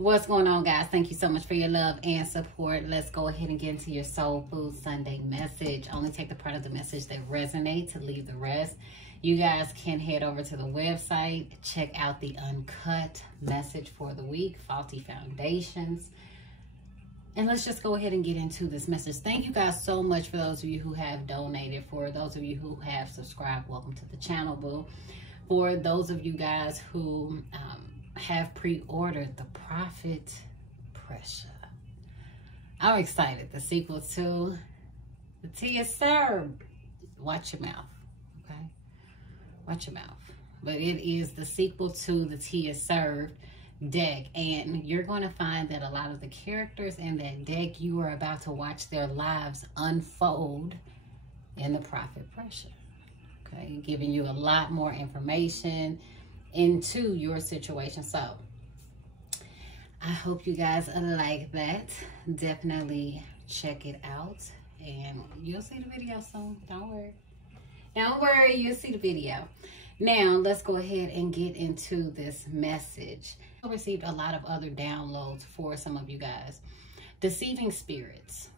What's going on, guys? Thank you so much for your love and support. Let's go ahead and get into your Soul Food Sunday message. Only take the part of the message that resonates, to leave the rest. You guys can head over to the website, check out the uncut message for the week, Faulty Foundations. And let's just go ahead and get into this message. Thank you guys so much for those of you who have donated. For those of you who have subscribed, welcome to the channel, boo. For those of you guys who have pre-ordered the Profit Pressure, I'm excited. The sequel to the Tia Served. Watch your mouth, okay? Watch your mouth. But it is the sequel to the Tia Served deck, and you're going to find that a lot of the characters in that deck, you are about to watch their lives unfold in the Profit Pressure. Okay, giving you a lot more information into your situation. So I hope you guys like that. Definitely check it out, and you'll see the video soon. Don't worry, you'll see the video. Now let's go ahead and get into this message. I received a lot of other downloads for some of you guys. Deceiving spirits.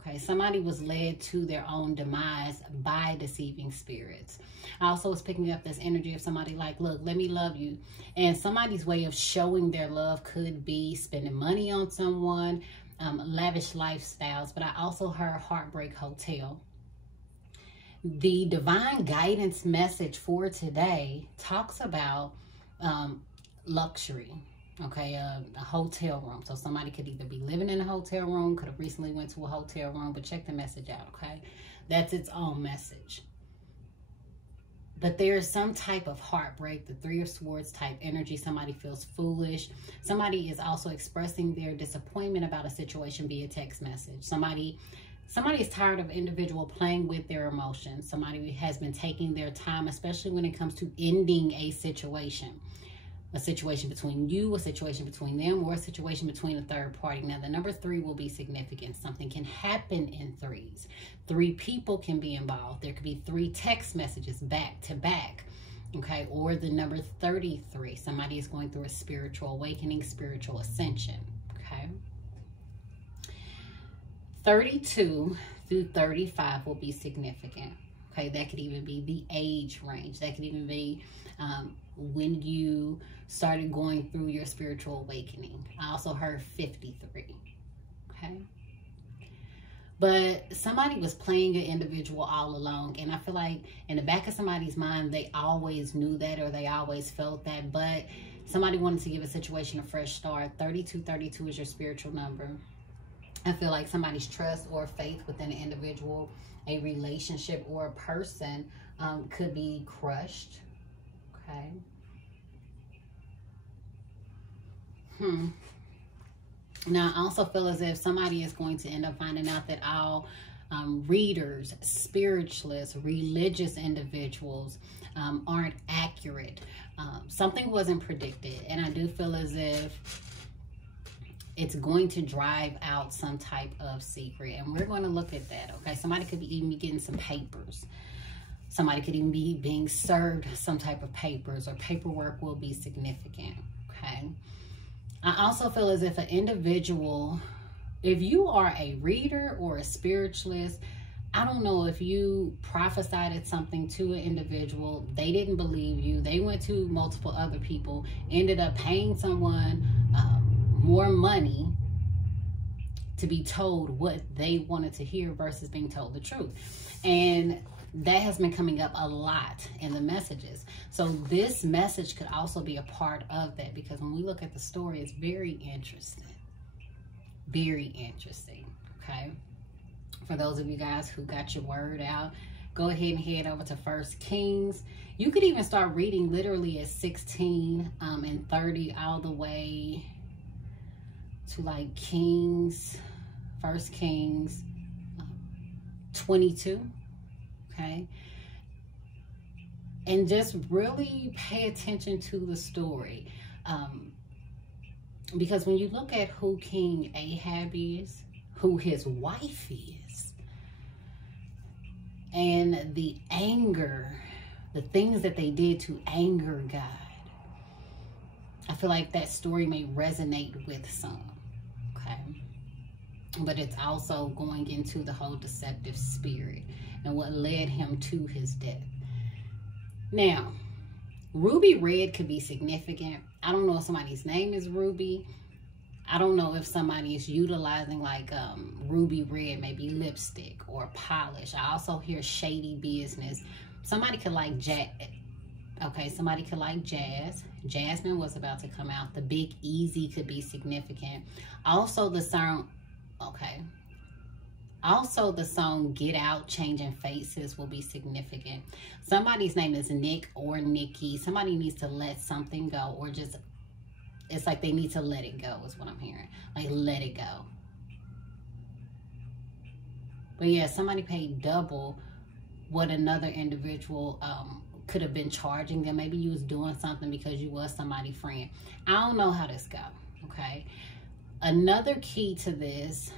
Okay, somebody was led to their own demise by deceiving spirits. I also was picking up this energy of somebody like, look, let me love you. And somebody's way of showing their love could be spending money on someone, lavish lifestyles. But I also heard Heartbreak Hotel. The divine guidance message for today talks about luxury. Okay, a hotel room. So somebody could either be living in a hotel room, could have recently went to a hotel room, but check the message out, okay? That's its own message. But there is some type of heartbreak, the Three of Swords type energy. Somebody feels foolish. Somebody is also expressing their disappointment about a situation via text message. Somebody is tired of individual playing with their emotions. Somebody has been taking their time, especially when it comes to ending a situation. A situation between you, a situation between them, or a situation between a third party. Now, the number 3 will be significant. Something can happen in threes. 3 people can be involved. There could be 3 text messages back to back. Okay, or the number 33. Somebody is going through a spiritual awakening, spiritual ascension. Okay. 32 through 35 will be significant. Okay, that could even be the age range. That could even be when you started going through your spiritual awakening. I also heard 53. Okay. But somebody was playing an individual all along. And I feel like in the back of somebody's mind, they always knew that, or they always felt that. But somebody wanted to give a situation a fresh start. 3232 is your spiritual number. I feel like somebody's trust or faith within an individual, a relationship, or a person could be crushed. Okay. Now, I also feel as if somebody is going to end up finding out that all readers, spiritualists, religious individuals aren't accurate. Something wasn't predicted. And I do feel as if it's going to drive out some type of secret. And we're going to look at that, okay? Somebody could even be getting some papers. Somebody could even be being served some type of papers, or paperwork will be significant, okay? I also feel as if an individual, if you are a reader or a spiritualist, I don't know if you prophesied something to an individual, they didn't believe you, they went to multiple other people, ended up paying someone more money to be told what they wanted to hear versus being told the truth. And that has been coming up a lot in the messages. So this message could also be a part of that, because when we look at the story, it's very interesting. Very interesting, okay? For those of you guys who got your word out, go ahead and head over to 1 Kings. You could even start reading literally at 16 and 30 all the way to like Kings, 1 Kings 22. Okay, and just really pay attention to the story, because when you look at who King Ahab is, who his wife is, and the anger, the things that they did to anger God, I feel like that story may resonate with some, okay? But it's also going into the whole deceptive spirit and what led him to his death. Now, ruby red could be significant. I don't know if somebody's name is Ruby. I don't know if somebody is utilizing like ruby red, maybe lipstick or polish. I also hear shady business. Somebody could like somebody could like jazz. Jasmine was about to come out. The Big Easy could be significant. Also the song, Also the song Get Out, Changing Faces will be significant. Somebody's name is Nick or Nikki. Somebody needs to let something go, or just, it's like they need to let it go is what I'm hearing. Like, let it go. But yeah, somebody paid double what another individual could have been charging them. Maybe you was doing something because you was somebody's friend. I don't know how this go, okay? Another key to this,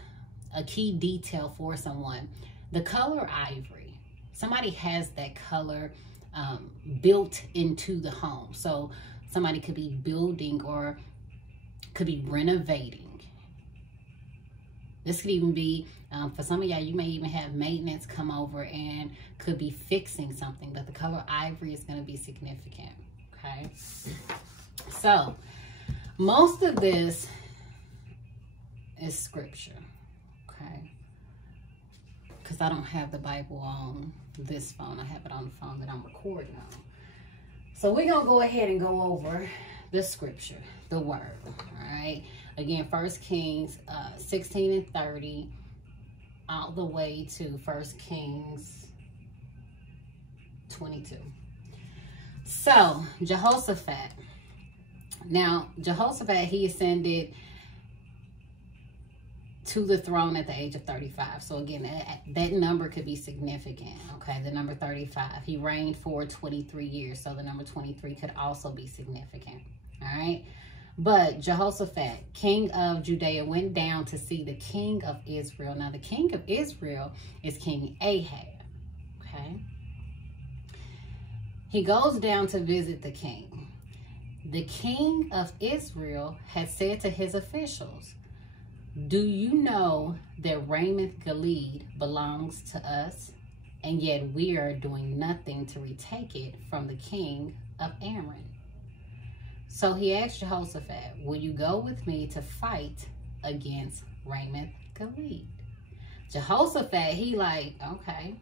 a key detail for someone, the color ivory. Somebody has that color built into the home. So somebody could be building or could be renovating. This could even be, for some of y'all, you may even have maintenance come over and could be fixing something, but the color ivory is going to be significant, okay? So, most of this is scripture, okay? Because I don't have the Bible on this phone. I have it on the phone that I'm recording on. So, we're going to go ahead and go over the scripture, the word, all right? Again, 1 Kings 16 and 30, all the way to 1 Kings 22. So, Jehoshaphat. Now, Jehoshaphat, he ascended to the throne at the age of 35. So, again, that number could be significant, okay? The number 35. He reigned for 23 years, so the number 23 could also be significant, all right? But Jehoshaphat, king of Judea, went down to see the king of Israel. Now, the king of Israel is King Ahab, okay? He goes down to visit the king. The king of Israel had said to his officials, "Do you know that Ramoth-Gilead belongs to us, and yet we are doing nothing to retake it from the king of Aram?" So he asked Jehoshaphat, "Will you go with me to fight against Ramoth-Gilead?" Jehoshaphat, he like, okay,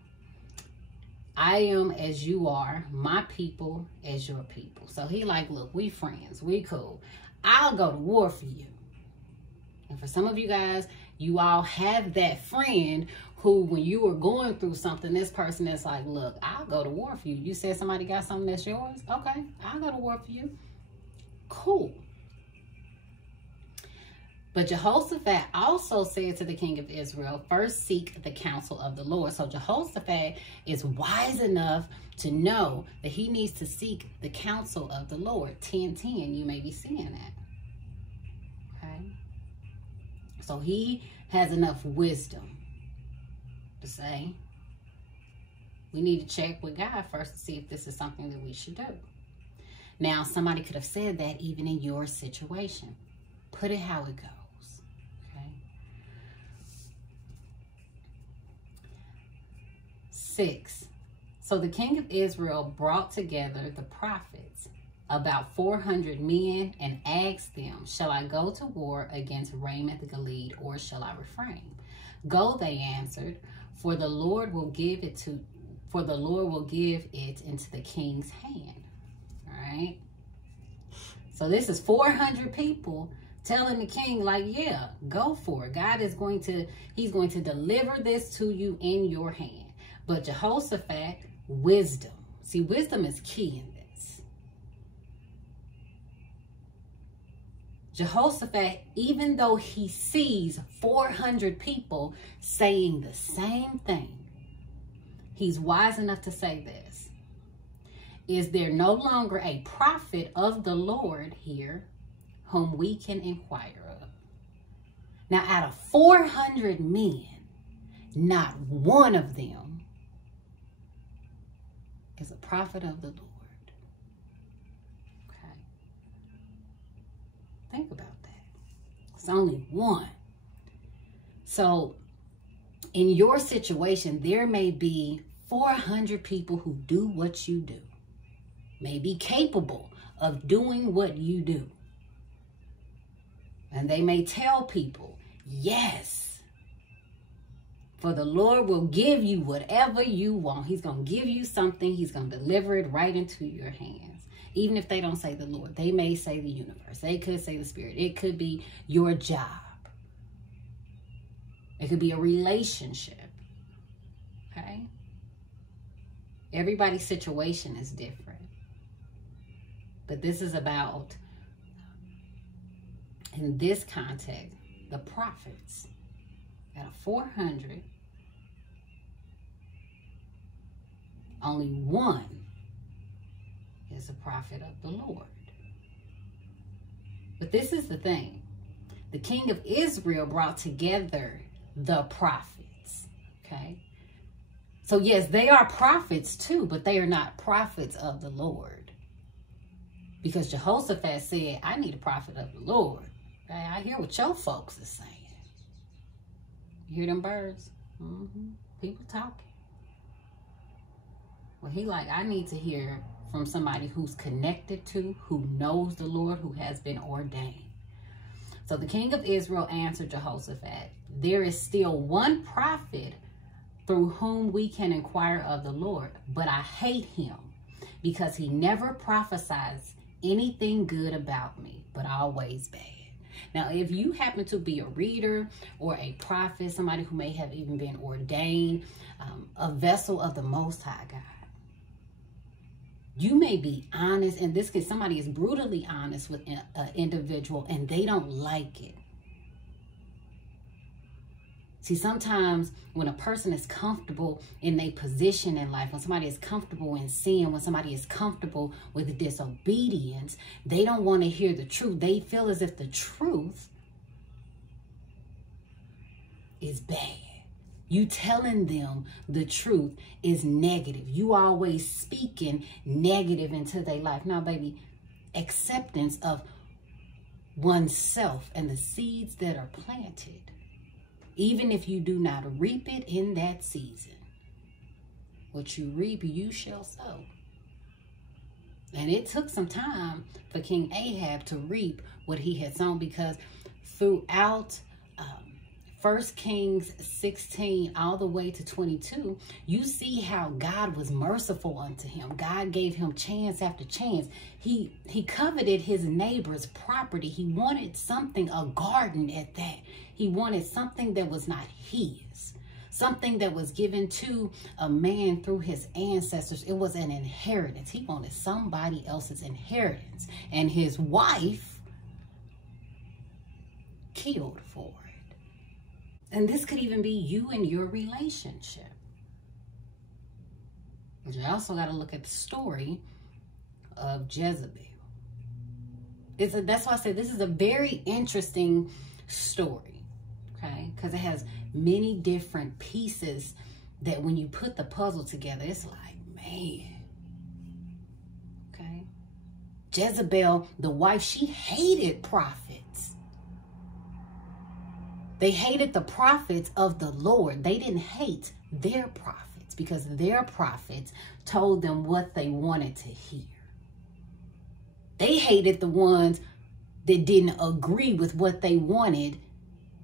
I am as you are, my people as your people. So he like, look, we friends, we cool. I'll go to war for you. And for some of you guys, you all have that friend who, when you are going through something, this person is like, look, I'll go to war for you. You said somebody got something that's yours? Okay, I'll go to war for you. Cool. But Jehoshaphat also said to the king of Israel, "First seek the counsel of the Lord." So Jehoshaphat is wise enough to know that he needs to seek the counsel of the Lord. 10:10, you may be seeing that. Okay. So he has enough wisdom to say, we need to check with God first to see if this is something that we should do. Now, somebody could have said that even in your situation. Put it how it goes, okay? 6. So the king of Israel brought together the prophets, about 400 men, and asked them, "Shall I go to war against Ramoth-Gilead, or shall I refrain?" "Go," they answered, for the Lord will give it into the king's hand. Right? So this is 400 people telling the king, like, yeah, go for it. God is he's going to deliver this to you in your hand. But Jehoshaphat, wisdom. See, wisdom is key in this. Jehoshaphat, even though he sees 400 people saying the same thing, he's wise enough to say this. Is there no longer a prophet of the Lord here whom we can inquire of? Now, out of 400 men, not one of them is a prophet of the Lord. Okay. Think about that. It's only one. So in your situation, there may be 400 people who do what you do, may be capable of doing what you do. And they may tell people, yes, for the Lord will give you whatever you want. He's going to give you something. He's going to deliver it right into your hands. Even if they don't say the Lord, they may say the universe. They could say the Spirit. It could be your job. It could be a relationship. Okay? Everybody's situation is different. But this is about, in this context, the prophets. Out of 400, only one is a prophet of the Lord. But this is the thing. The king of Israel brought together the prophets. Okay? So yes, they are prophets too, but they are not prophets of the Lord. Because Jehoshaphat said, I need a prophet of the Lord. Okay? I hear what your folks are saying. You hear them birds? People talking. Well, he like, I need to hear from somebody who's connected to, who knows the Lord, who has been ordained. So the king of Israel answered Jehoshaphat, there is still one prophet through whom we can inquire of the Lord, but I hate him because he never prophesies anything good about me, but always bad. Now, if you happen to be a reader or a prophet, somebody who may have even been ordained, a vessel of the Most High God, you may be honest, in this case, somebody is brutally honest with an individual and they don't like it. See, sometimes when a person is comfortable in their position in life, when somebody is comfortable in sin, when somebody is comfortable with disobedience, they don't want to hear the truth. They feel as if the truth is bad. You telling them the truth is negative. You always speaking negative into their life. Now, baby, acceptance of oneself and the seeds that are planted, even if you do not reap it in that season, what you reap, you shall sow. And it took some time for King Ahab to reap what he had sown, because throughout 1 Kings 16 all the way to 22, you see how God was merciful unto him. God gave him chance after chance. He coveted his neighbor's property. He wanted something, a garden at that. He wanted something that was not his. Something that was given to a man through his ancestors. It was an inheritance. He wanted somebody else's inheritance. And his wife killed for it. And this could even be you and your relationship. But you also got to look at the story of Jezebel. That's why I say this is a very interesting story, okay? Because it has many different pieces that when you put the puzzle together, it's like, man, okay? Jezebel, the wife, she hated prophets. They hated the prophets of the Lord. They didn't hate their prophets because their prophets told them what they wanted to hear. They hated the ones that didn't agree with what they wanted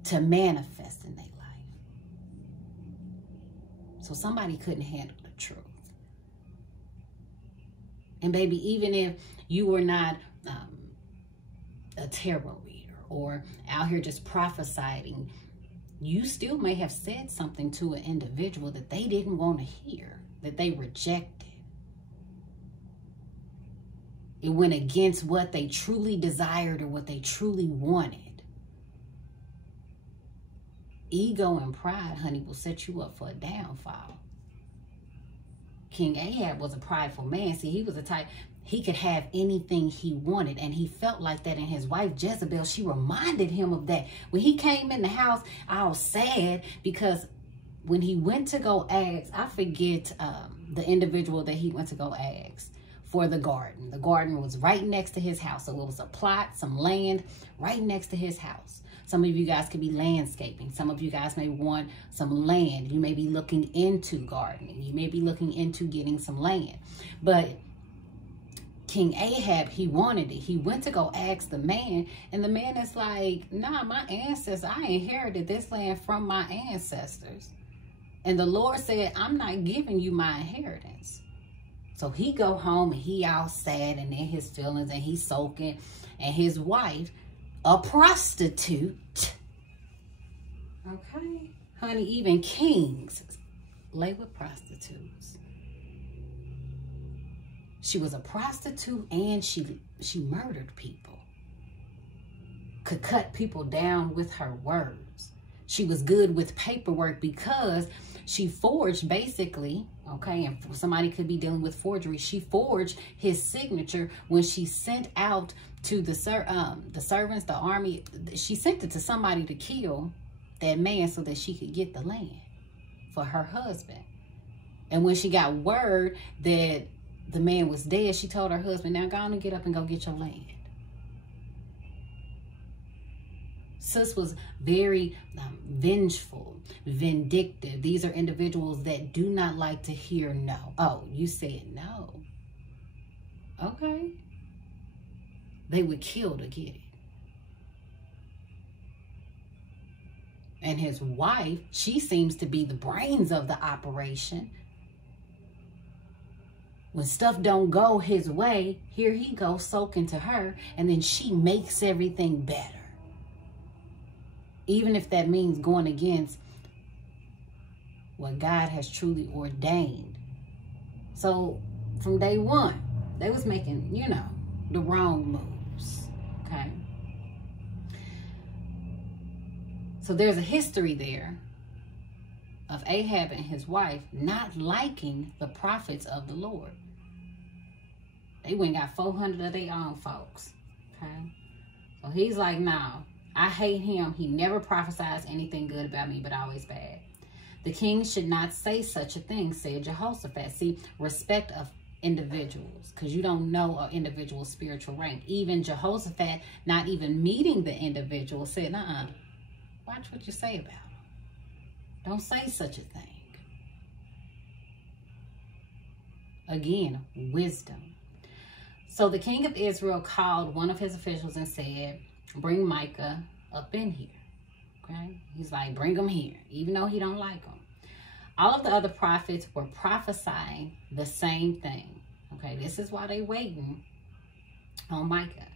to manifest in their life. So somebody couldn't handle the truth. And baby, even if you were not a tarot reader, or out here just prophesying, you still may have said something to an individual that they didn't want to hear, that they rejected. It went against what they truly desired or what they truly wanted. Ego and pride, honey, will set you up for a downfall. King Ahab was a prideful man. See, he was the type, he could have anything he wanted, and he felt like that. And his wife Jezebel, she reminded him of that. When he came in the house, I was sad because when he went to go ask, I forget the individual that he went to go ask for the garden. The garden was right next to his house. So it was a plot, some land right next to his house. Some of you guys could be landscaping. Some of you guys may want some land. You may be looking into gardening. You may be looking into getting some land. But King Ahab, he wanted it. He went to go ask the man, and the man is like, nah, my ancestors, I inherited this land from my ancestors. And the Lord said, I'm not giving you my inheritance. So he go home and he all sad and in his feelings and he's soaking. And his wife, a prostitute. Okay. Honey, even kings lay with prostitutes. She was a prostitute and she murdered people. Could cut people down with her words. She was good with paperwork because she forged basically, okay, and somebody could be dealing with forgery. She forged his signature when she sent out to the servants, the army. She sent it to somebody to kill that man so that she could get the land for her husband. And when she got word that the man was dead, she told her husband, now go on and get up and go get your land. Sis was very vengeful, vindictive. These are individuals that do not like to hear no. Oh, you said no. Okay. They would kill to get it. And his wife, she seems to be the brains of the operation. When stuff don't go his way, here he goes soaking to her, and then she makes everything better. Even if that means going against what God has truly ordained. So from day one, they was making, you know, the wrong moves, okay? So there's a history there of Ahab and his wife not liking the prophets of the Lord. They went and got 400 of their own folks, okay? So he's like, no, I hate him. He never prophesies anything good about me, but always bad. The king should not say such a thing, said Jehoshaphat. See, respect of individuals, because you don't know an individual's spiritual rank. Even Jehoshaphat, not even meeting the individual, said, watch what you say about him. Don't say such a thing. Again, wisdom. So the king of Israel called one of his officials and said, bring Micah up in here. Okay? He's like, bring him here, even though he don't like him. All of the other prophets were prophesying the same thing. Okay, this is why they waiting on Micah.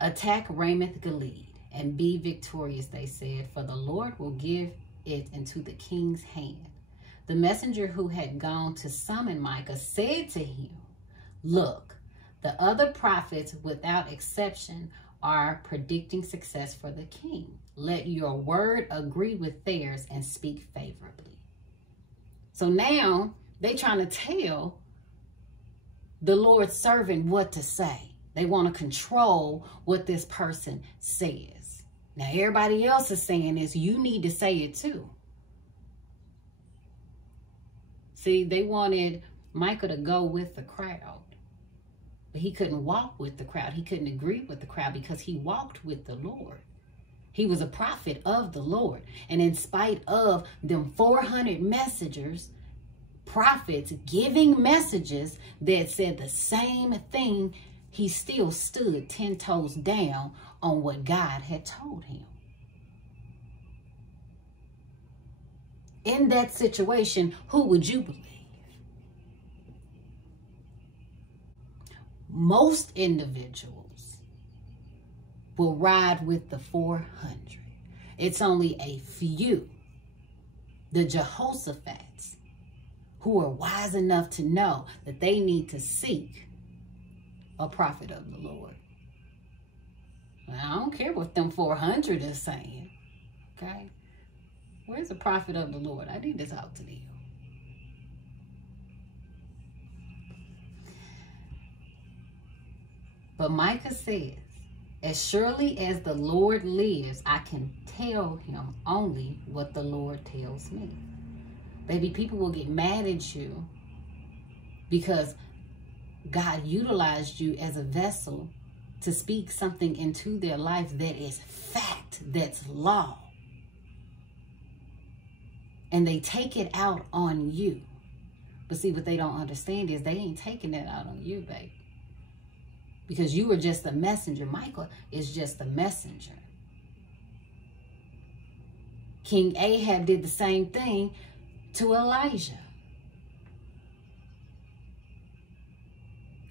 Attack Ramoth Gilead and be victorious, they said, for the Lord will give it into the king's hand. The messenger who had gone to summon Micah said to him, look, the other prophets without exception are predicting success for the king. Let your word agree with theirs and speak favorably. So now they trying to tell the Lord's servant what to say. They want to control what this person says. Now everybody else is saying this, you need to say it too. See, they wanted Micah to go with the crowd. But he couldn't walk with the crowd. He couldn't agree with the crowd because he walked with the Lord. He was a prophet of the Lord. And in spite of them 400 messengers, prophets giving messages that said the same thing, he still stood 10 toes down on what God had told him. In that situation, who would you believe? Most individuals will ride with the 400. It's only a few, the Jehoshaphat's, who are wise enough to know that they need to seek a prophet of the Lord. I don't care what them 400 is saying, okay? Where's the prophet of the Lord? I need to talk to them. But Micah says, as surely as the Lord lives, I can tell him only what the Lord tells me. Baby, people will get mad at you because God utilized you as a vessel to speak something into their life that is fact, that's law. And they take it out on you. But see, what they don't understand is they ain't taking it out on you, babe. Because you were just the messenger. Michael is just the messenger. King Ahab did the same thing to Elijah.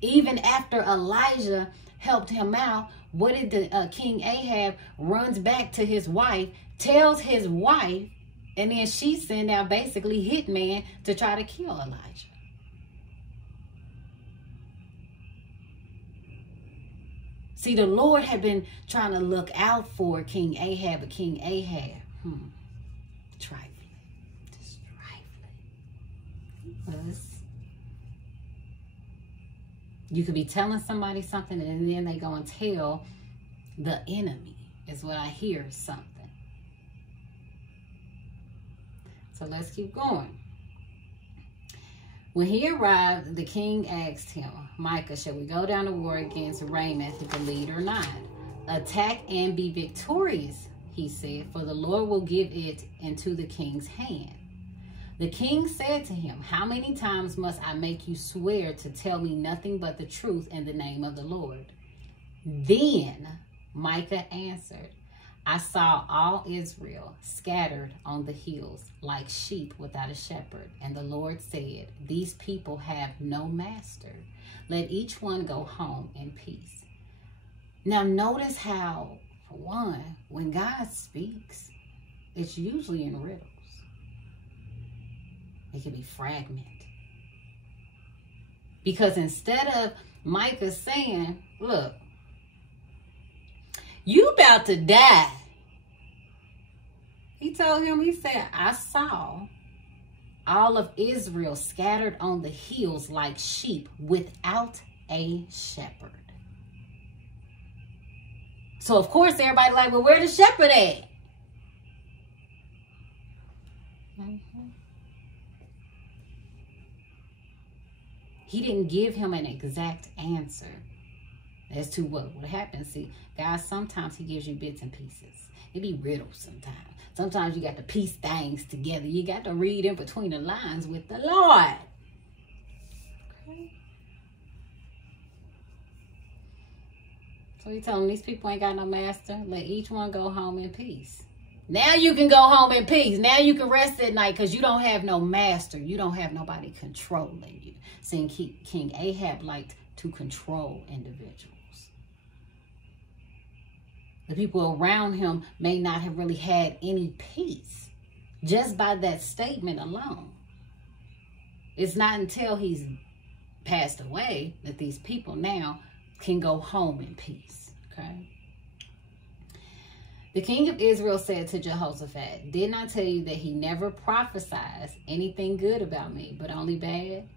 Even after Elijah helped him out, what did the King Ahab runs back to his wife, tells his wife, and then she sent out basically hitman to try to kill Elijah. See, the Lord had been trying to look out for King Ahab, but King Ahab, trifling, just trifling. You could be telling somebody something and then they go and tell the enemy, is what I hear, something. So let's keep going. When he arrived, the king asked him, Micah, shall we go down to war against Ramoth, the lead, or not? Attack and be victorious, he said, for the Lord will give it into the king's hand. The king said to him, how many times must I make you swear to tell me nothing but the truth in the name of the Lord? Then Micah answered, I saw all Israel scattered on the hills like sheep without a shepherd. And the Lord said, these people have no master. Let each one go home in peace. Now notice how, for one, when God speaks, it's usually in riddles. It can be fragmented. Because instead of Micah saying, look, you about to die. He told him, he said, I saw all of Israel scattered on the hills like sheep without a shepherd. So of course everybody like, well, where the shepherd at? He didn't give him an exact answer as to what would happen. See, guys, sometimes he gives you bits and pieces. It be riddles sometimes. Sometimes you got to piece things together. You got to read in between the lines with the Lord. Okay. So he told him, these people ain't got no master. Let each one go home in peace. Now you can go home in peace. Now you can rest at night because you don't have no master. You don't have nobody controlling you. Seeing King Ahab liked to control individuals. The people around him may not have really had any peace just by that statement alone. It's not until he's passed away that these people now can go home in peace. Okay. The king of Israel said to Jehoshaphat, didn't I tell you that he never prophesies anything good about me, but only bad?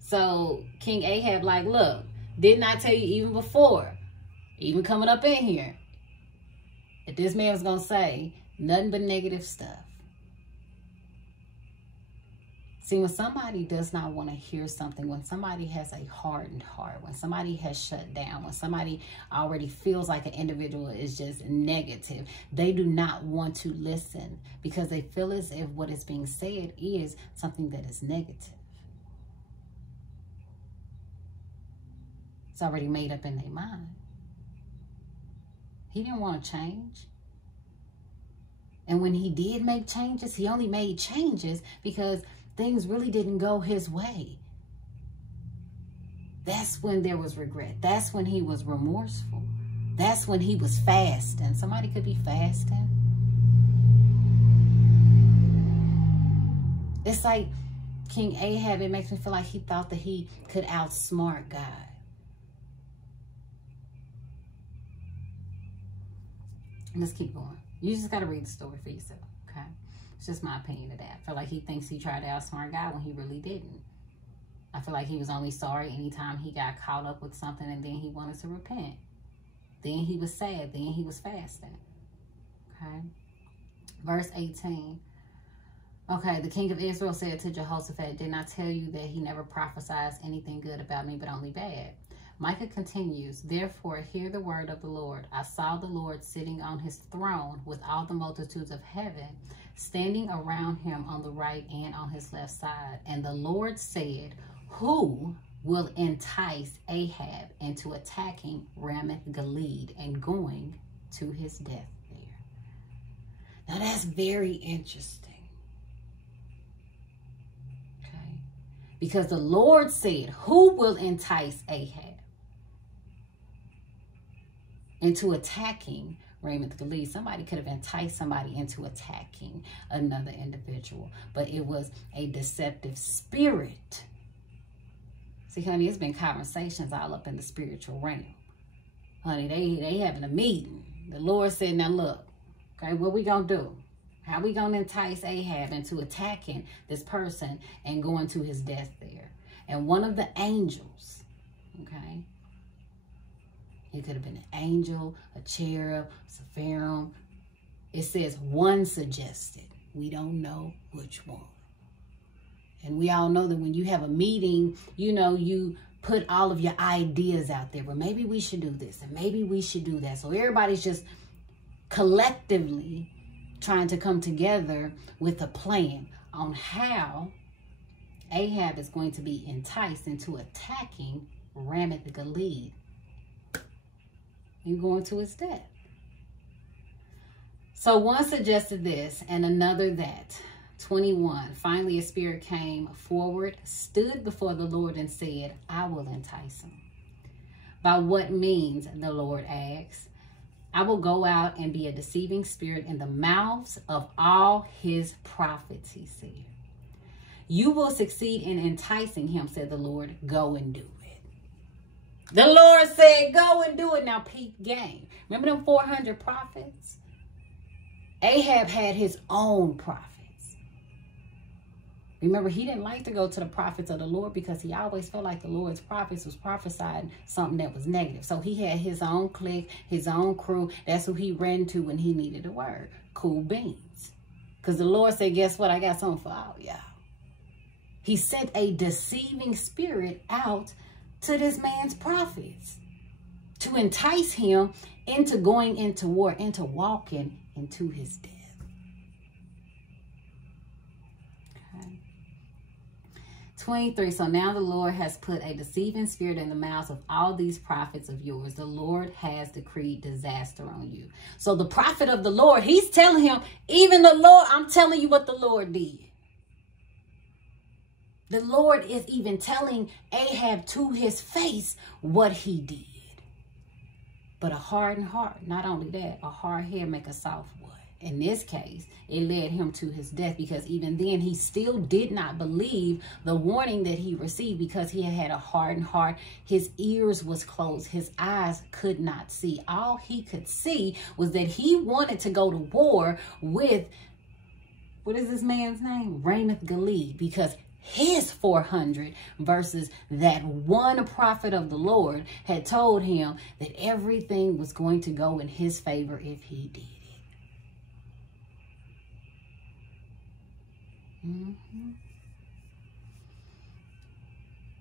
So King Ahab like, look, didn't I tell you even before, even coming up in here, that this man was going to say nothing but negative stuff? See, when somebody does not want to hear something, when somebody has a hardened heart, when somebody has shut down, when somebody already feels like an individual is just negative, they do not want to listen because they feel as if what is being said is something that is negative. It's already made up in their mind. He didn't want to change. And when he did make changes, he only made changes because things really didn't go his way. That's when there was regret. That's when he was remorseful. That's when he was fasting. Somebody could be fasting. It's like King Ahab, it makes me feel like he thought that he could outsmart God. Let's keep going. You just got to read the story for yourself, okay? It's just my opinion of that. I feel like he thinks he tried to outsmart God when he really didn't. I feel like he was only sorry anytime he got caught up with something and then he wanted to repent. Then he was sad. Then he was fasting. Okay? Verse 18. Okay, the king of Israel said to Jehoshaphat, did not tell you that he never prophesies anything good about me, but only bad. Micah continues, therefore hear the word of the Lord. I saw the Lord sitting on his throne with all the multitudes of heaven, standing around him on the right and on his left side. And the Lord said, who will entice Ahab into attacking Ramoth Gilead and going to his death there? Now that's very interesting. Okay. Because the Lord said, who will entice Ahab into attacking Ramoth Gilead? Somebody could have enticed somebody into attacking another individual, but it was a deceptive spirit. See, honey, it's been conversations all up in the spiritual realm. Honey, they having a meeting. The Lord said, now look, okay, what we gonna do? How we gonna entice Ahab into attacking this person and going to his death there? And one of the angels, okay, it could have been an angel, a cherub, seraphim. It says one suggested. We don't know which one. And we all know that when you have a meeting, you know, you put all of your ideas out there. Well, maybe we should do this and maybe we should do that. So everybody's just collectively trying to come together with a plan on how Ahab is going to be enticed into attacking Ramoth Gilead and going to his death. So one suggested this and another that. 21, finally a spirit came forward, stood before the Lord and said, I will entice him. By what means, the Lord asks. I will go out and be a deceiving spirit in the mouths of all his prophets, he said. You will succeed in enticing him, said the Lord. Go and do it. The Lord said, go and do it. Now, peep game. Remember them 400 prophets? Ahab had his own prophets. Remember, he didn't like to go to the prophets of the Lord because he always felt like the Lord's prophets was prophesying something that was negative. So he had his own clique, his own crew. That's who he ran to when he needed a word. Cool beans. Because the Lord said, guess what? I got something for all y'all. He sent a deceiving spirit out to this man's prophets to entice him into going into war, into walking into his death. 23, so now the Lord has put a deceiving spirit in the mouths of all these prophets of yours. The Lord has decreed disaster on you. So the prophet of the Lord, he's telling him, even the Lord, I'm telling you what the Lord did. The Lord is even telling Ahab to his face what he did. But a hardened heart, not only that, a hard head make a soft wood. In this case, it led him to his death because even then he still did not believe the warning that he received because he had a hardened heart. His ears was closed. His eyes could not see. All he could see was that he wanted to go to war with, what is this man's name? Ramoth Gilead, because his 400 versus that one prophet of the Lord had told him that everything was going to go in his favor if he did.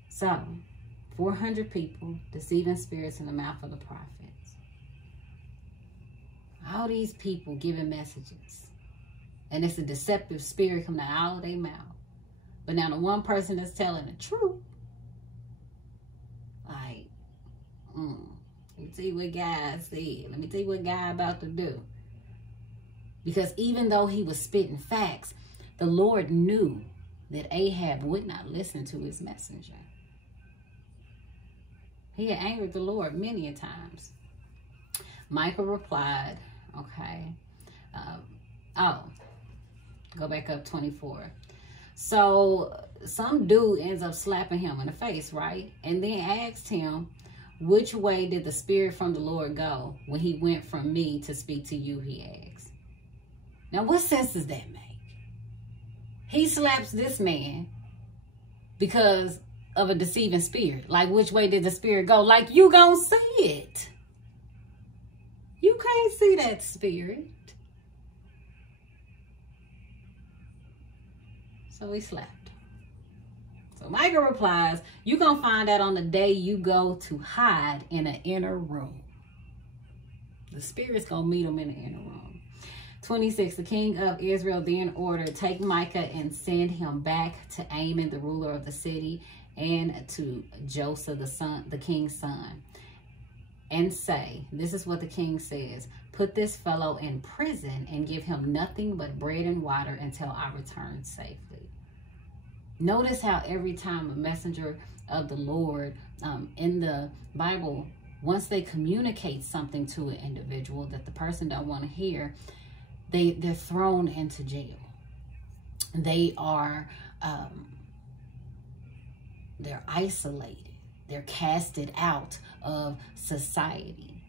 So, 400 people, deceiving spirits in the mouth of the prophets. All these people giving messages. And it's a deceptive spirit coming out of their mouth. But now the one person that's telling the truth, like, let me tell you what God said. Let me tell you what God about to do. Because even though he was spitting facts, the Lord knew that Ahab would not listen to his messenger. He had angered the Lord many a times. Micah replied, okay. Go back up 24. So some dude ends up slapping him in the face, right? And then asked him, which way did the spirit from the Lord go when he went from me to speak to you, he asked. Now, what sense does that make? He slaps this man because of a deceiving spirit. Like, which way did the spirit go? Like, you gonna see it. You can't see that spirit. So he slept. So Micah replies, you're going to find out on the day you go to hide in an inner room. The spirit's going to meet him in the inner room. 26, the king of Israel then ordered, take Micah and send him back to Amon, the ruler of the city, and to Joseph, the king's son, and say, this is what the king says, put this fellow in prison and give him nothing but bread and water until I return safely. Notice how every time a messenger of the Lord in the Bible, once they communicate something to an individual that the person don't want to hear, they're thrown into jail. They are they're isolated. They're casted out of society.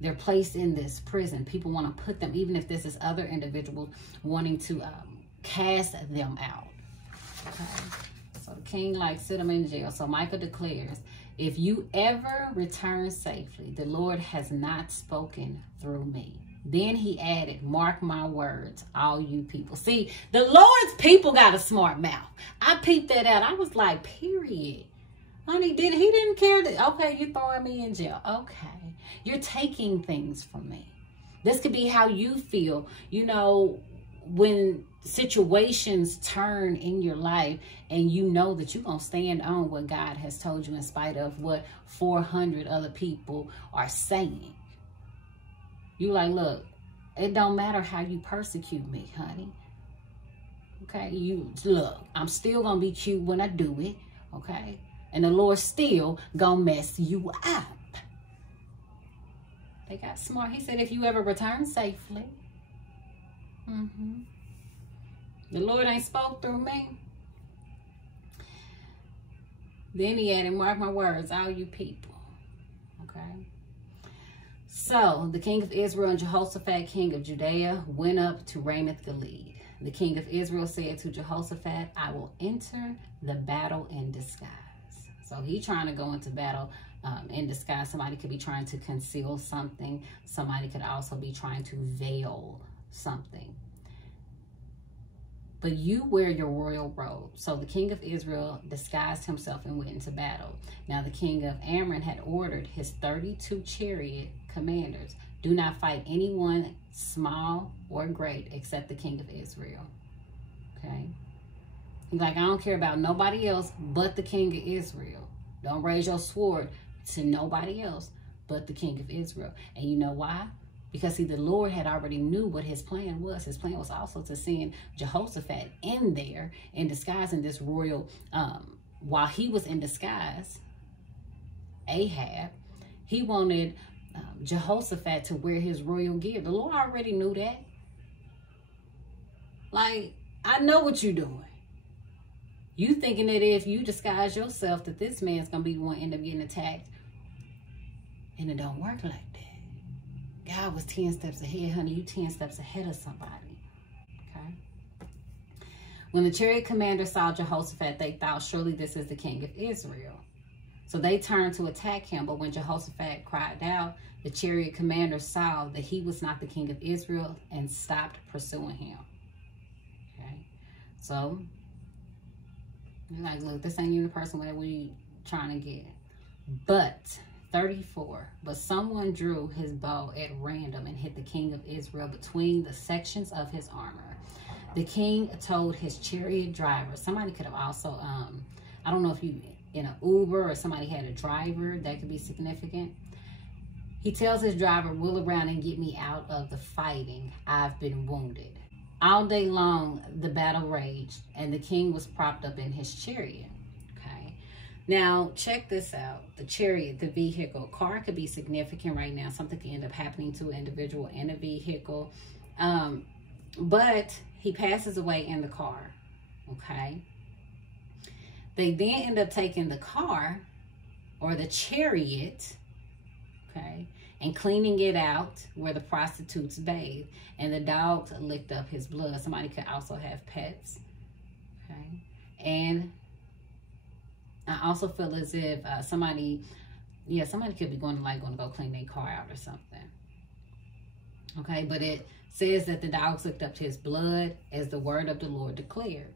They're placed in this prison. People want to put them, even if this is other individuals wanting to cast them out. Okay. So the king sit them in jail. So Micah declares, if you ever return safely, the Lord has not spoken through me. Then he added, mark my words, all you people. See, the Lord's people got a smart mouth. I peeped that out. I was like, period. Honey, he didn't care that, okay, you're throwing me in jail. Okay. You're taking things from me. This could be how you feel, you know, when situations turn in your life and you know that you're going to stand on what God has told you in spite of what 400 other people are saying. You like, look, it don't matter how you persecute me, honey. Okay, look, I'm still going to be cute when I do it, okay? And the Lord still going to mess you up. They got smart. He said, if you ever return safely, the Lord ain't spoke through me. Then he added, mark my words, all you people. Okay. So the king of Israel and Jehoshaphat, king of Judea, went up to Ramoth Gilead. The king of Israel said to Jehoshaphat, I will enter the battle in disguise. So he's trying to go into battle in disguise. Somebody could be trying to conceal something. Somebody could also be trying to veil something. But you wear your royal robe. So the king of Israel disguised himself and went into battle. Now the king of Ammon had ordered his 32 chariot commanders, do not fight anyone small or great except the king of Israel. Okay. He's like, I don't care about nobody else but the king of Israel. Don't raise your sword to nobody else but the king of Israel. And you know why? Because see, the Lord had already knew what his plan was. His plan was also to send Jehoshaphat in there in disguise in this royal, while he was in disguise, Ahab, he wanted Jehoshaphat to wear his royal gear. The Lord already knew that. Like, I know what you're doing. You thinking that if you disguise yourself that this man's going to be the one end up getting attacked. And it don't work like that. God was 10 steps ahead, honey. You 10 steps ahead of somebody. Okay. When the chariot commander saw Jehoshaphat, they thought, surely this is the king of Israel. So they turned to attack him. But when Jehoshaphat cried out, the chariot commander saw that he was not the king of Israel and stopped pursuing him. Okay. So, like, look, this ain't even the person that we trying to get. But 34, but someone drew his bow at random and hit the king of Israel between the sections of his armor. The king told his chariot driver, somebody could have also, I don't know if you in an Uber or somebody had a driver, that could be significant. He tells his driver, wheel around and get me out of the fighting. I've been wounded. All day long, the battle raged, and the king was propped up in his chariot. Okay. Now, check this out. The chariot, the vehicle, car could be significant right now. Something could end up happening to an individual in a vehicle. But he passes away in the car. Okay. They then end up taking the car or the chariot, okay, and cleaning it out where the prostitutes bathe. And the dogs licked up his blood. Somebody could also have pets, okay? And I also feel as if somebody could be going to go clean their car out or something. Okay, but it says that the dogs licked up his blood as the word of the Lord declared.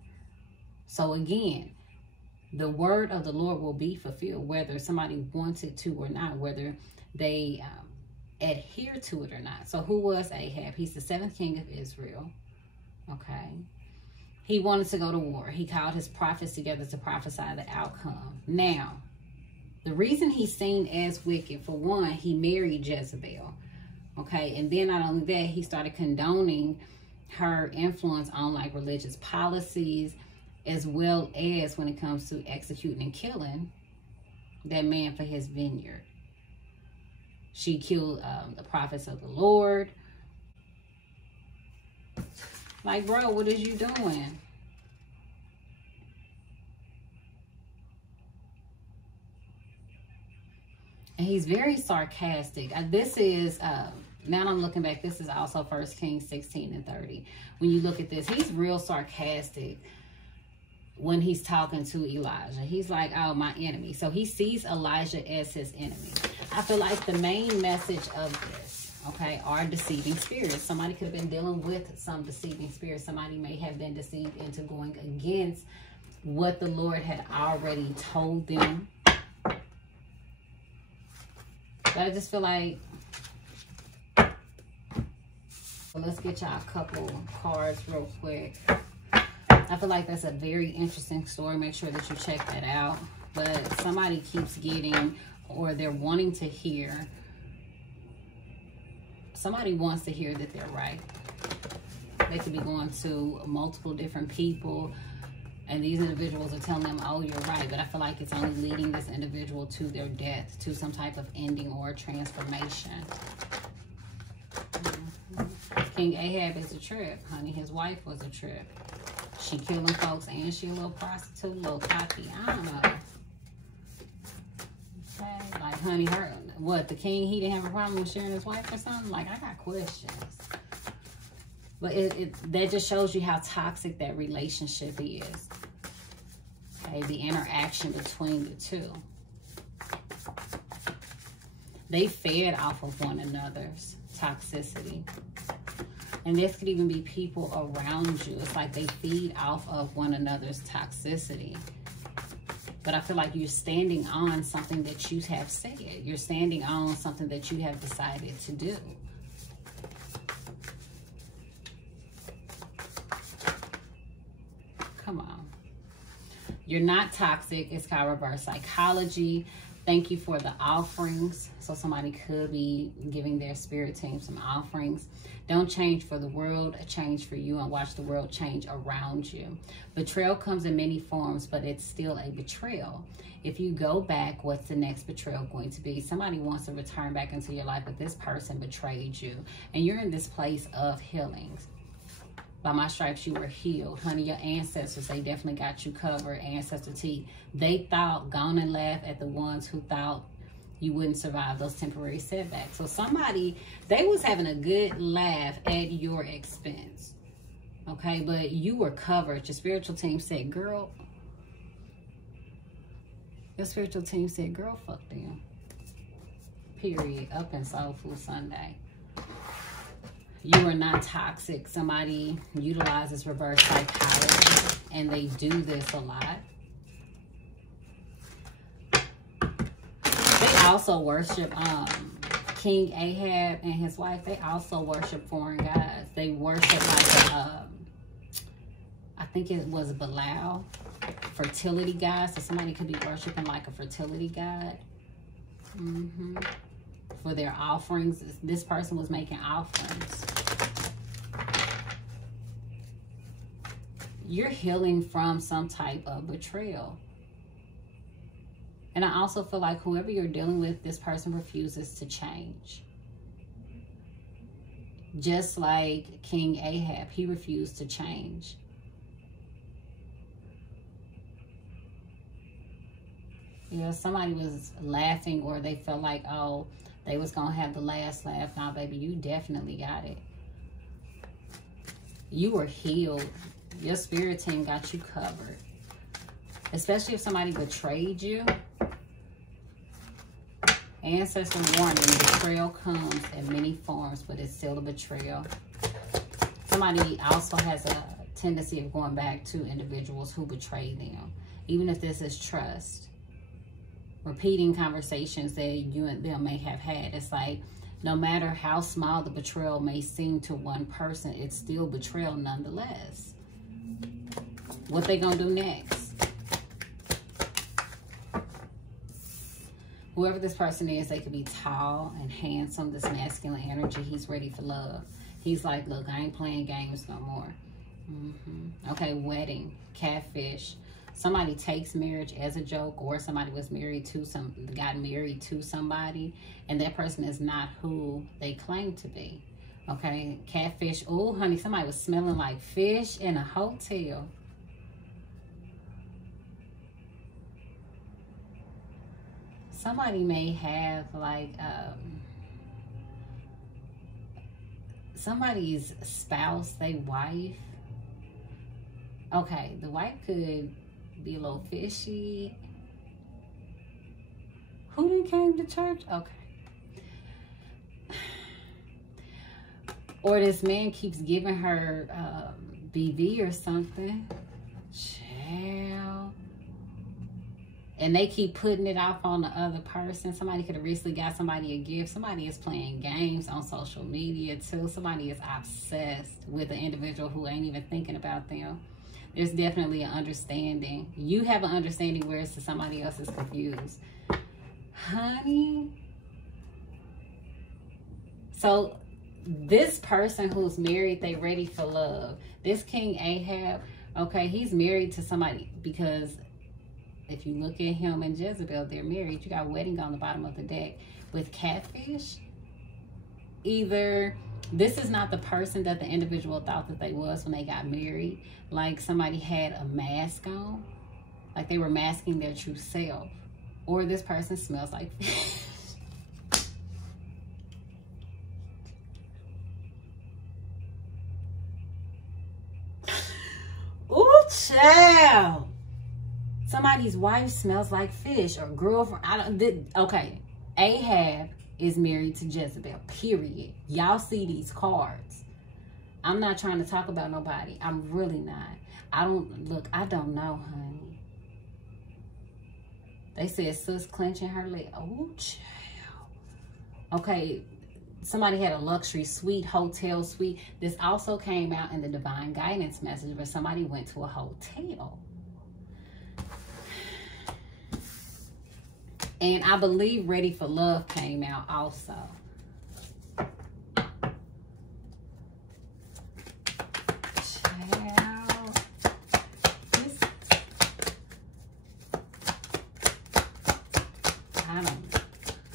So again, the word of the Lord will be fulfilled, whether somebody wants it to or not, whether they adhere to it or not. So who was Ahab? He's the 7th king of Israel. Okay. He wanted to go to war. He called his prophets together to prophesy the outcome. Now, the reason he's seen as wicked, for one, he married Jezebel. Okay. And then not only that, he started condoning her influence on like religious policies, as well as when it comes to executing and killing that man for his vineyard. She killed the prophets of the Lord. Like, bro, what is you doing? And he's very sarcastic. This is, now I'm looking back, this is also 1 Kings 16 and 30. When you look at this, he's real sarcastic when he's talking to Elijah. He's like, oh, my enemy. So he sees Elijah as his enemy. I feel like the main message of this, okay, are deceiving spirits. Somebody could have been dealing with some deceiving spirits. Somebody may have been deceived into going against what the Lord had already told them. But I just feel like, well, let's get y'all a couple cards real quick. I feel like that's a very interesting story. Make sure that you check that out. But somebody keeps getting, or they're wanting to hear, somebody wants to hear that they're right. They could be going to multiple different people, and these individuals are telling them, oh, you're right. But I feel like it's only leading this individual to their death, to some type of ending or transformation. King Ahab is a trip, honey. His wife was a trip. She killing folks and she a little prostitute, a little cocky. I don't know. Okay, like, honey, her, what, the king, he didn't have a problem with sharing his wife or something? Like, I got questions. But that just shows you how toxic that relationship is. Okay, the interaction between the two. They fed off of one another's toxicity. And this could even be people around you. It's like they feed off of one another's toxicity. But I feel like you're standing on something that you have said. You're standing on something that you have decided to do. Come on. You're not toxic. It's called reverse psychology. Thank you for the offerings. So somebody could be giving their spirit team some offerings. Don't change for the world, change for you, and watch the world change around you. Betrayal comes in many forms, but it's still a betrayal. If you go back, what's the next betrayal going to be? Somebody wants to return back into your life, but this person betrayed you. And you're in this place of healings. By my stripes, you were healed. Honey, your ancestors, they definitely got you covered. Ancestor T, they thought, gone and laugh at the ones who thought you wouldn't survive those temporary setbacks. So somebody, they was having a good laugh at your expense. Okay, but you were covered. Your spiritual team said, girl, your spiritual team said, girl, fuck them. Period. Up in Soul Food Sunday. You are not toxic. Somebody utilizes reverse psychology, and they do this a lot. They also worship King Ahab and his wife. They also worship foreign gods. They worship like I think it was Belial, fertility god. So somebody could be worshiping like a fertility god. For their offerings. This person was making offerings. You're healing from some type of betrayal. And I also feel like whoever you're dealing with, this person refuses to change. Just like King Ahab, he refused to change. You know, somebody was laughing, or they felt like, oh, they was going to have the last laugh. Now, baby, you definitely got it. You were healed. Your spirit team got you covered. Especially if somebody betrayed you Ancestor warning, betrayal comes in many forms, but it's still a betrayal. Somebody also has a tendency of going back to individuals who betrayed them. Even if this is trust. Repeating conversations that you and them may have had. It's like, no matter how small the betrayal may seem to one person, it's still betrayal nonetheless. What they gonna do next? Whoever this person is, they could be tall and handsome, this masculine energy. He's ready for love. He's like, look, I ain't playing games no more. Okay, wedding, catfish. Somebody takes marriage as a joke, or somebody was married to got married to somebody, and that person is not who they claim to be. Okay, catfish. Oh, honey, somebody was smelling like fish in a hotel. Somebody may have like somebody's spouse, they wife. Okay, the wife could be a little fishy. Who done came to church? Okay. Or this man keeps giving her BV or something. Child. And they keep putting it off on the other person. Somebody could have recently got somebody a gift. Somebody is playing games on social media too. Somebody is obsessed with an individual who ain't even thinking about them. There's definitely an understanding. You have an understanding, whereas to somebody else is confused. Honey. So this person who's married, they ready for love. This King Ahab, okay, he's married to somebody because if you look at him and Jezebel, they're married. You got wedding on the bottom of the deck. With catfish, either this is not the person that the individual thought that they was when they got married. Like somebody had a mask on. Like they were masking their true self. Or this person smells like fish. Ooh, child. Somebody's wife smells like fish, or girlfriend. Okay, Ahab is married to Jezebel, period. Y'all see these cards. I'm not trying to talk about nobody. I'm really not. I don't know, honey. They said sis clenching her leg. Oh, child. Okay, somebody had a luxury suite, hotel suite. This also came out in the divine guidance message where somebody went to a hotel. And I believe Ready for Love came out also. Child.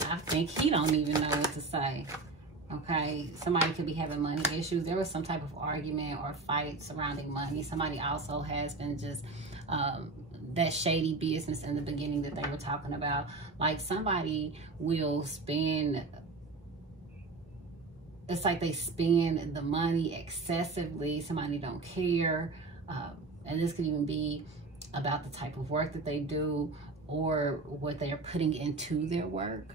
I think he don't even know what to say. Okay, somebody could be having money issues. There was some type of argument or fight surrounding money. Somebody also has been just that shady business in the beginning that they were talking about. Like somebody will spend, it's like they spend the money excessively. Somebody don't care. And this could even be about the type of work that they do or what they are putting into their work.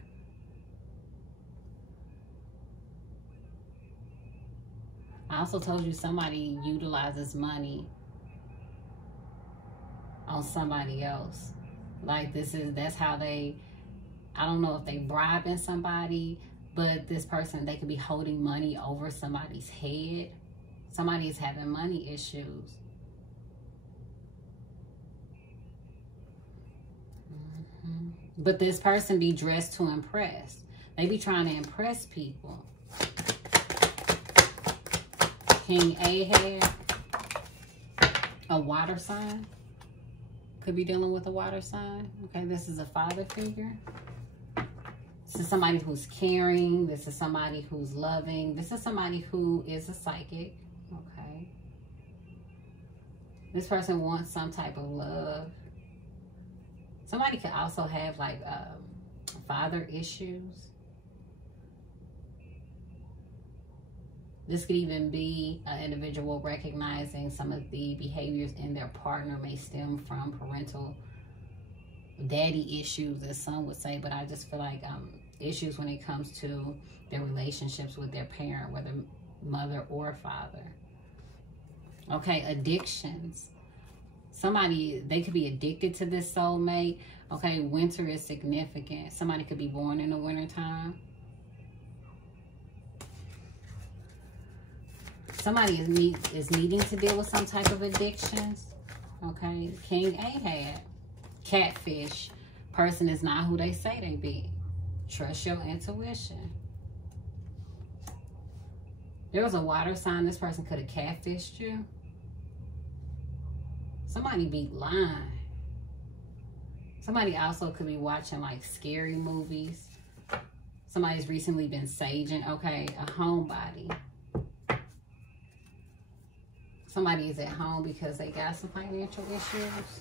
I also told you somebody utilizes money on somebody else. Like that's how they, I don't know if they bribing somebody, but this person, they could be holding money over somebody's head. Somebody is having money issues. But this person be dressed to impress. They be trying to impress people. King Ahab, a water sign. Could be dealing with a water sign. Okay, this is a father figure. This is somebody who's caring. This is somebody who's loving. This is somebody who is a psychic. Okay. This person wants some type of love. Somebody could also have like father issues. This could even be an individual recognizing some of the behaviors in their partner may stem from parental daddy issues, as some would say. But I just feel like issues when it comes to their relationships with their parent, whether mother or father. Okay, addictions. Somebody, they could be addicted to this soulmate. Okay, winter is significant. Somebody could be born in the wintertime. Somebody is needing to deal with some type of addictions. Okay, King Ahab, catfish. Person is not who they say they be. Trust your intuition. There was a water sign. This person could have catfished you. Somebody be lying. Somebody also could be watching like scary movies. Somebody's recently been saging. Okay, a homebody. Somebody is at home because they got some financial issues.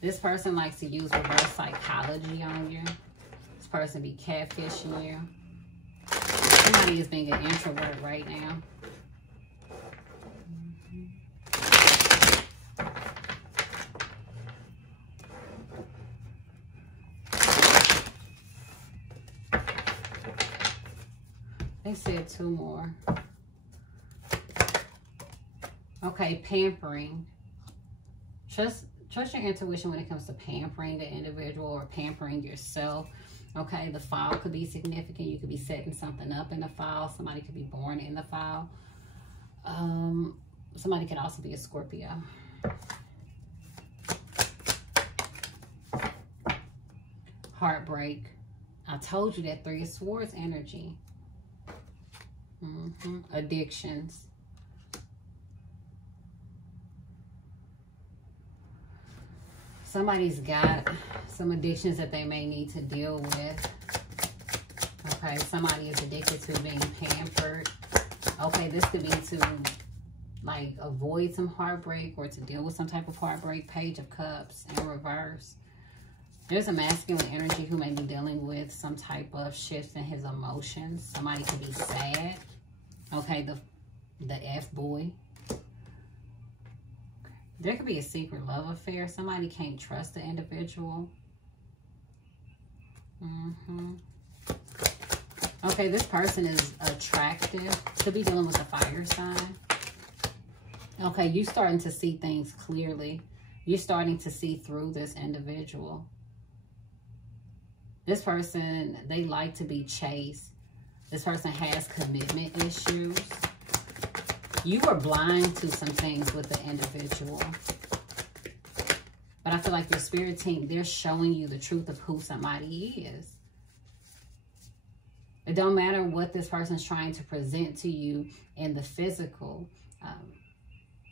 This person likes to use reverse psychology on you. This person be catfishing you. Somebody is being an introvert right now. They said 2 more. Okay, pampering. Trust your intuition when it comes to pampering the individual or pampering yourself. Okay, the file could be significant. You could be setting something up in the file. Somebody could be born in the file. Somebody could also be a Scorpio. Heartbreak. I told you that 3 of Swords energy. Addictions. Somebody's got some addictions that they may need to deal with. Okay, somebody is addicted to being pampered. Okay, this could be to like avoid some heartbreak or to deal with some type of heartbreak. Page of Cups in reverse. There's a masculine energy who may be dealing with some type of shifts in his emotions. Somebody could be sad. Okay, the F-boy. There could be a secret love affair. Somebody can't trust the individual. Okay, this person is attractive. Could be dealing with a fire sign. Okay, you're starting to see things clearly. You're starting to see through this individual. This person, they like to be chased. This person has commitment issues. You are blind to some things with the individual. But I feel like your spirit team, they're showing you the truth of who somebody is. It don't matter what this person's trying to present to you in the physical.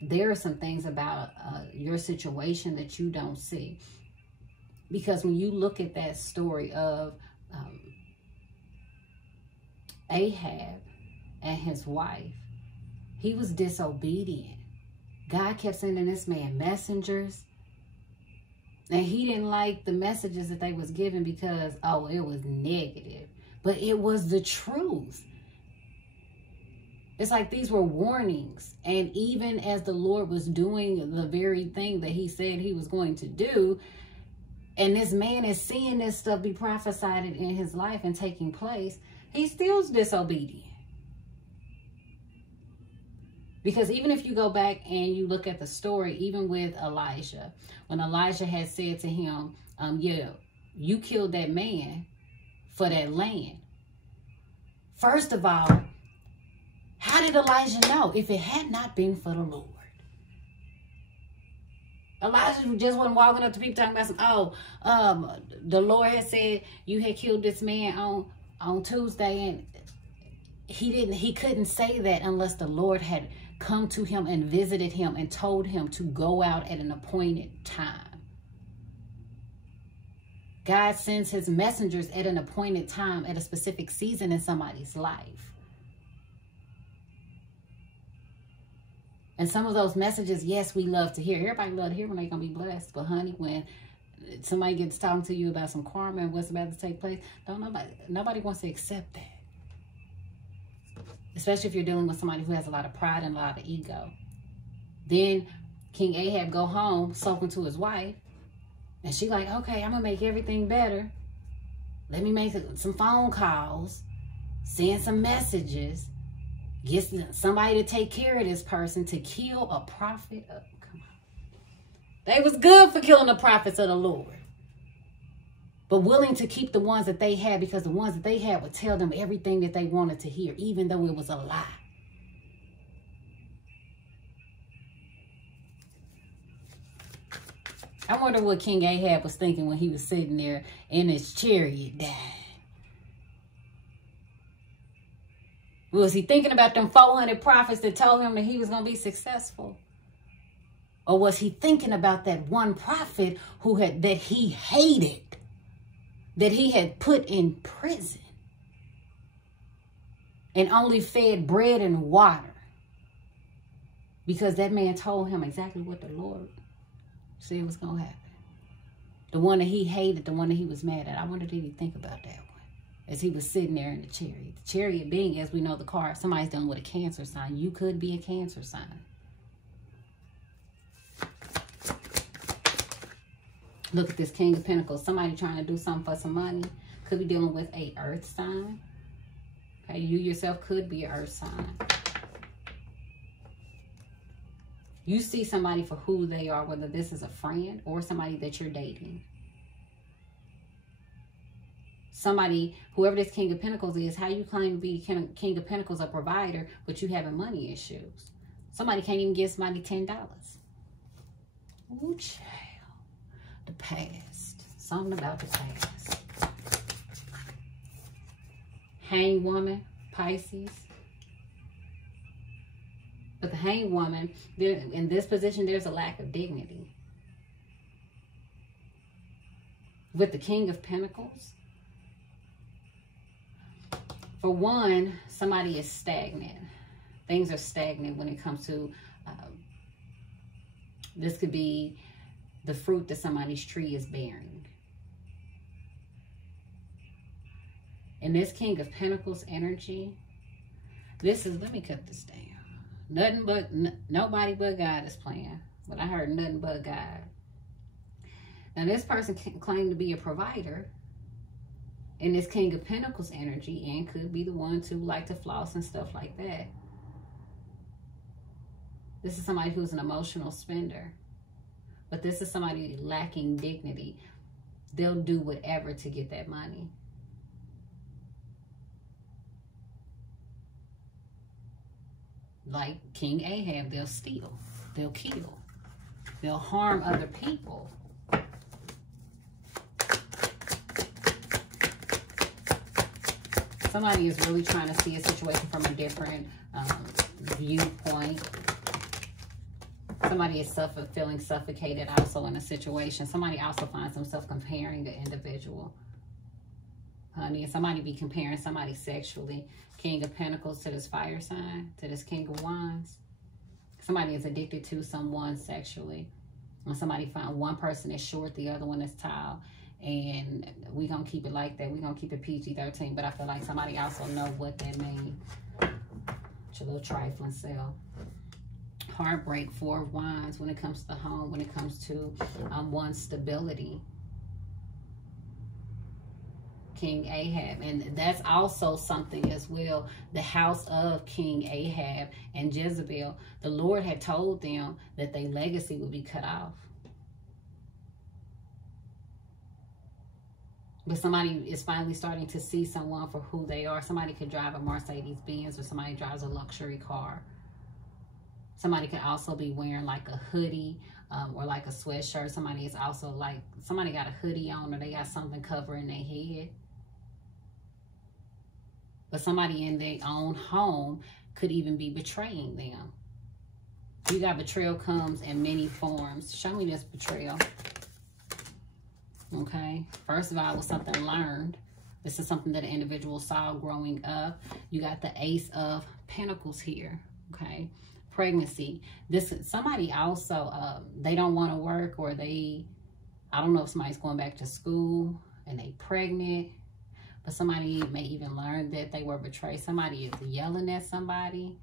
There are some things about your situation that you don't see. Because when you look at that story of Ahab and his wife, he was disobedient. God kept sending this man messengers. And he didn't like the messages that they was giving because, oh, it was negative. But it was the truth. It's like these were warnings. And even as the Lord was doing the very thing that he said he was going to do, and this man is seeing this stuff be prophesied in his life and taking place, he still's disobedient. Because even if you go back and you look at the story, even with Elijah, when Elijah had said to him, yeah, you killed that man for that land. First of all, how did Elijah know if it had not been for the Lord? Elijah just wasn't walking up to people talking about some, the Lord had said you had killed this man on Tuesday, and he couldn't say that unless the Lord had come to him and visited him and told him to go out at an appointed time. God sends his messengers at an appointed time at a specific season in somebody's life. And some of those messages, yes, we love to hear. Everybody love to hear when they're going to be blessed. But honey, when somebody gets talking to you about some karma and what's about to take place, nobody wants to accept that. Especially if you're dealing with somebody who has a lot of pride and a lot of ego. Then King Ahab go home, soaking to his wife. And she like, okay, I'm going to make everything better. Let me make some phone calls, send some messages, get somebody to take care of this person to kill a prophet. Oh, come on. They was good for killing the prophets of the Lord, but willing to keep the ones that they had, because the ones that they had would tell them everything that they wanted to hear, even though it was a lie. I wonder what King Ahab was thinking when he was sitting there in his chariot dying. Was he thinking about them 400 prophets that told him that he was going to be successful? Or was he thinking about that one prophet that he hated, that he had put in prison and only fed bread and water because that man told him exactly what the Lord said was going to happen? The one that he hated, the one that he was mad at. I wonder, did he think about that one as he was sitting there in the chariot? The chariot being, as we know, the car. Somebody's dealing with a Cancer sign. You could be a Cancer sign. Look at this King of Pentacles. Somebody trying to do something for some money. Could be dealing with a earth sign. Okay, you yourself could be an earth sign. You see somebody for who they are, whether this is a friend or somebody that you're dating. Somebody, whoever this King of Pentacles is, how you claim to be King of Pentacles, a provider, but you having money issues. Somebody can't even give somebody $10. Ooh, child. The past. Something about the past. Hanged woman, Pisces. But the hanged woman, in this position, there's a lack of dignity. With the King of Pentacles, for one, somebody is stagnant. Things are stagnant when it comes to, this could be the fruit that somebody's tree is bearing. In this King of Pentacles energy, this is, let me cut this down. Nothing but, nobody but God is playing. But I heard nothing but God. Now this person can claim to be a provider in this King of Pentacles energy, and could be the one to like to floss and stuff like that. This is somebody who's an emotional spender. But this is somebody lacking dignity. They'll do whatever to get that money. Like King Ahab, they'll steal, they'll kill, they'll harm other people. Somebody is really trying to see a situation from a different viewpoint. Somebody is feeling suffocated also in a situation. Somebody also finds themselves comparing the individual. Honey, and somebody be comparing somebody sexually. King of Pentacles to this fire sign, to this King of Wands. Somebody is addicted to someone sexually. And somebody found one person is short, the other one is tall. And we're going to keep it like that. We're going to keep it PG-13. But I feel like somebody also know what that means. It's a little trifling self. Heartbreak, Four of Wands, when it comes to the home, when it comes to one's stability. King Ahab, and that's also something as well. The house of King Ahab and Jezebel, the Lord had told them that their legacy would be cut off. But somebody is finally starting to see someone for who they are. Somebody could drive a Mercedes-Benz, or somebody drives a luxury car. Somebody could also be wearing like a hoodie or like a sweatshirt. Somebody is also like, somebody got a hoodie on, or they got something covering their head. But somebody in their own home could even be betraying them. You got betrayal comes in many forms. Show me this betrayal. Okay. First of all, it was something learned. This is something that an individual saw growing up. You got the Ace of Pentacles here. Okay. Pregnancy. This is somebody also, they don't want to work, or I don't know if somebody's going back to school and they pregnant. But somebody may even learn that they were betrayed. Somebody is yelling at somebody.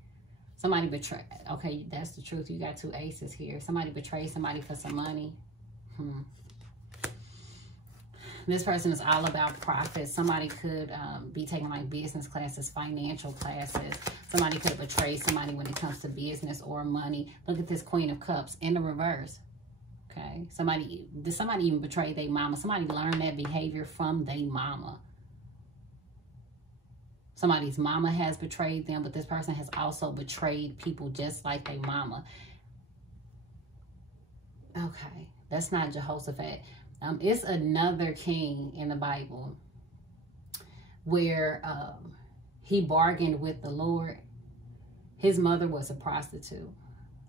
Somebody betrayed. Okay, that's the truth. You got 2 aces here. Somebody betrayed somebody for some money. This person is all about profit. Somebody could be taking like business classes, financial classes. Somebody could betray somebody when it comes to business or money. Look at this Queen of Cups in the reverse. Okay. Did somebody even betray their mama? Somebody learned that behavior from their mama. Somebody's mama has betrayed them, but this person has also betrayed people just like their mama. Okay, that's not Jehoshaphat. It's another king in the Bible where he bargained with the Lord. His mother was a prostitute.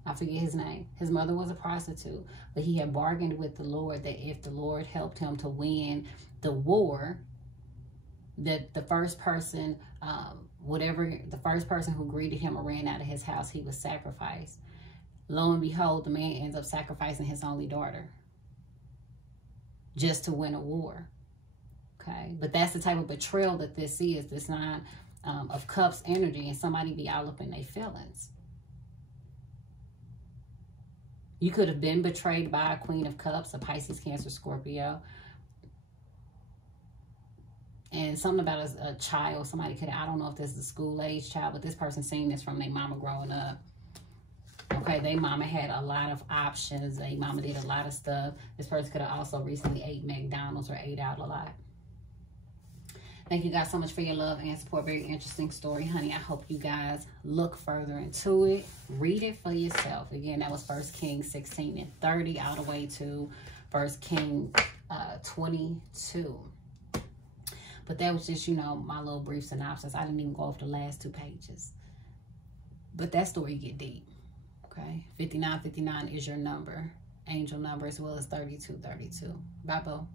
I forget his name. His mother was a prostitute, but he had bargained with the Lord that if the Lord helped him to win the war, that the first person, the first person who greeted him or ran out of his house, he was sacrificed. Lo and behold, the man ends up sacrificing his only daughter just to win a war. Okay, but that's the type of betrayal that this is. This 9 of Cups energy, and somebody be all up in their feelings. You could have been betrayed by a Queen of Cups, a Pisces, Cancer, Scorpio. And something about a child, somebody could, I don't know if this is a school-age child, but this person seen this from their mama growing up. Okay, their mama had a lot of options. Their mama did a lot of stuff. This person could have also recently ate McDonald's or ate out a lot. Thank you guys so much for your love and support. Very interesting story, honey. I hope you guys look further into it. Read it for yourself. Again, that was 1 Kings 16 and 30 all the way to 1 Kings 22. But that was just, you know, my little brief synopsis. I didn't even go off the last 2 pages. But that story get deep. Okay. 5959 is your number. Angel number as well as 3232. Bye, boo.